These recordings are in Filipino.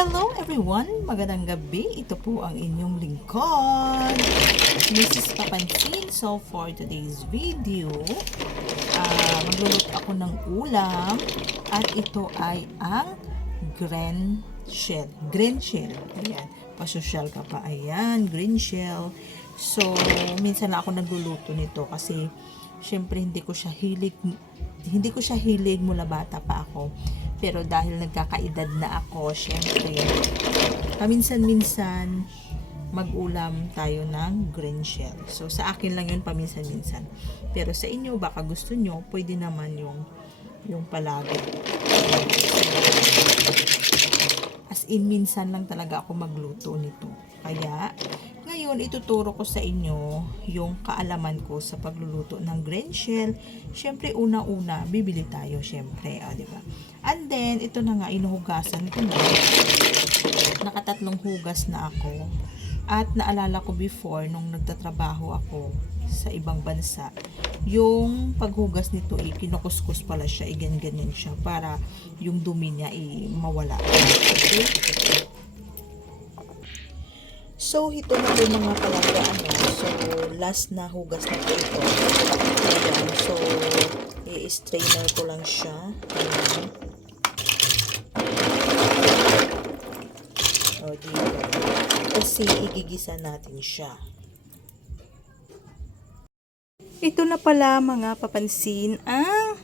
Hello everyone! Magandang gabi. Ito po ang inyong lingkod. Mrs. Papansin. So for today's video, ah magluluto ako ng ulam at ito ay ang green shell. Green shell. Ayan. Pasosyal ka pa. Ayan. Green shell. So, minsan na ako nagluluto nito kasi syempre hindi ko siya hilig hindi ko siya hilig mula bata pa ako. Pero dahil nagkakaedad na ako, syempre, paminsan-minsan, mag-ulam tayo ng green shell. So, sa akin lang yun paminsan-minsan. Pero sa inyo, baka gusto nyo, pwede naman yung, yung palagi. As in, minsan lang talaga ako magluto nito. Kaya, ngayon, ituturo ko sa inyo yung kaalaman ko sa pagluluto ng green shell. Siyempre, una-una, bibili tayo, siyempre. O, di ba? And then, ito na nga, inuhugasan ko na. Nakatatlong hugas na ako. At naalala ko before, nung nagtatrabaho ako sa ibang bansa, yung paghugas nito, eh, kinukuskus pala siya, igan-ganyan siya, para yung dumi niya, eh, mawala. Okay? So, ito na po mga talaga, ano, so, last na hugas na po ito. Ayan, so, i-strainer ko lang siya. Ayan. O, dito. Kasi, igigisa natin siya. Ito na pala mga papansin ang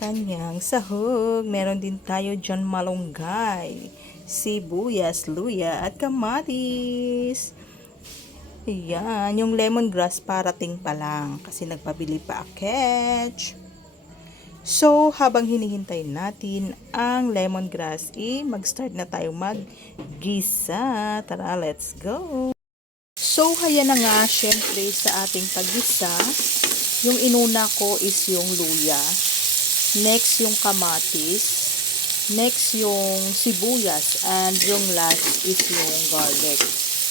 kanyang sahog. Meron din tayo dyan malunggay, sibuyas, luya at kamatis. Ayan, yung lemongrass parating pa lang kasi nagpabili pa a catch. So, habang hinihintay natin ang lemongrass, eh, mag-start na tayo mag-gisa. Tara, let's go! So, haya na nga, syempre, sa ating paggisa, yung inuna ko is yung luya. Next, yung kamatis. Next, yung sibuyas. And yung last is yung garlic.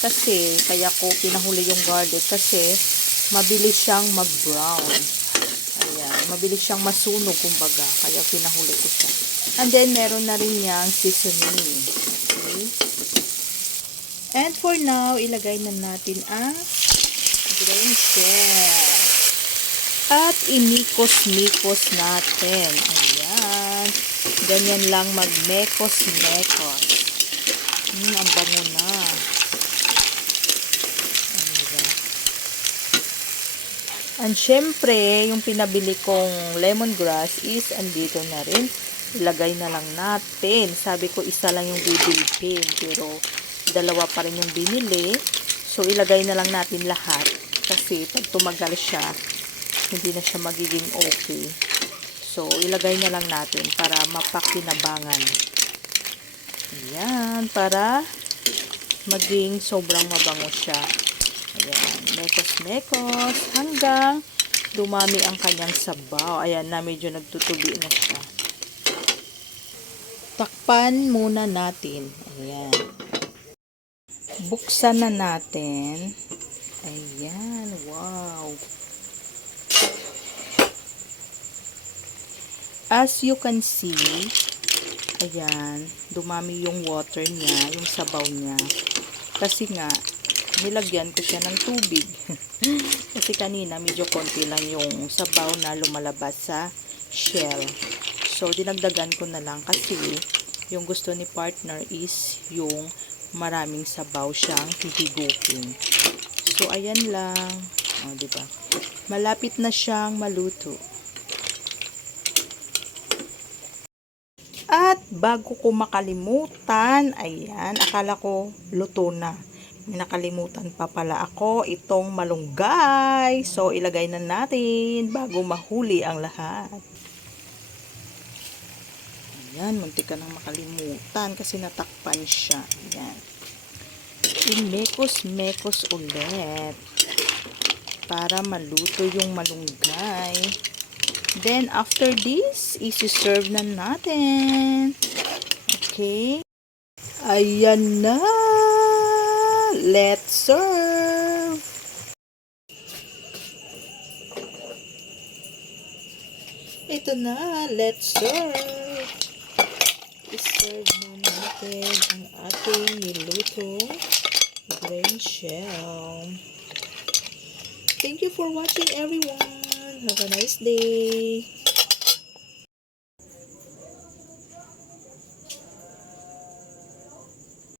Kasi, kaya ko pinahuli yung garlic kasi mabilis siyang mag-brown. Ayan, mabilis siyang masunog, kumbaga. Kaya pinahuli ko siya. And then, meron na rin niyang seasoning. Okay? And for now, ilagay na natin ang green shell. At inikos-mikos natin. Ayan. Ganyan lang magmekos-mekos. Hmm, ang bango na. Ayan. And syempre, yung pinabili kong lemongrass is andito na rin. Ilagay na lang natin. Sabi ko isa lang yung bibilpin. Pero dalawa pa rin yung binili. So, ilagay na lang natin lahat. Kasi pag tumagal siya, hindi na siya magiging okay. So, ilagay na lang natin para mapakinabangan. Ayan, para maging sobrang mabango siya. Ayan, mekos-mekos hanggang dumami ang kanyang sabaw. Ayan na, medyo nagtutubi na siya. Takpan muna natin. Ayan buksan na natin. Ayan, wow. As you can see, ayan, dumami yung water niya, yung sabaw niya. Kasi nga, nilagyan ko siya ng tubig. Kasi kanina, medyo konti lang yung sabaw na lumalabas sa shell. So, dinagdagan ko na lang kasi yung gusto ni partner is yung maraming sabaw siyang hihigupin. So, ayan lang. O, di ba? Malapit na siyang maluto. At bago ko makalimutan, ayan, akala ko luto na. Nakalimutan pa pala ako itong malunggay. So, ilagay na natin bago mahuli ang lahat. Ayan, muntik ka nang makalimutan kasi natakpan siya. Ayan. Imekos-mekos ulit para maluto yung malunggay. Then, after this, isi-serve na natin. Okay. Ayan na. Let's serve. Ito na. Let's serve. iserve na natin ang ating nilutong grain shell. Thank you for watching everyone. Have a nice day.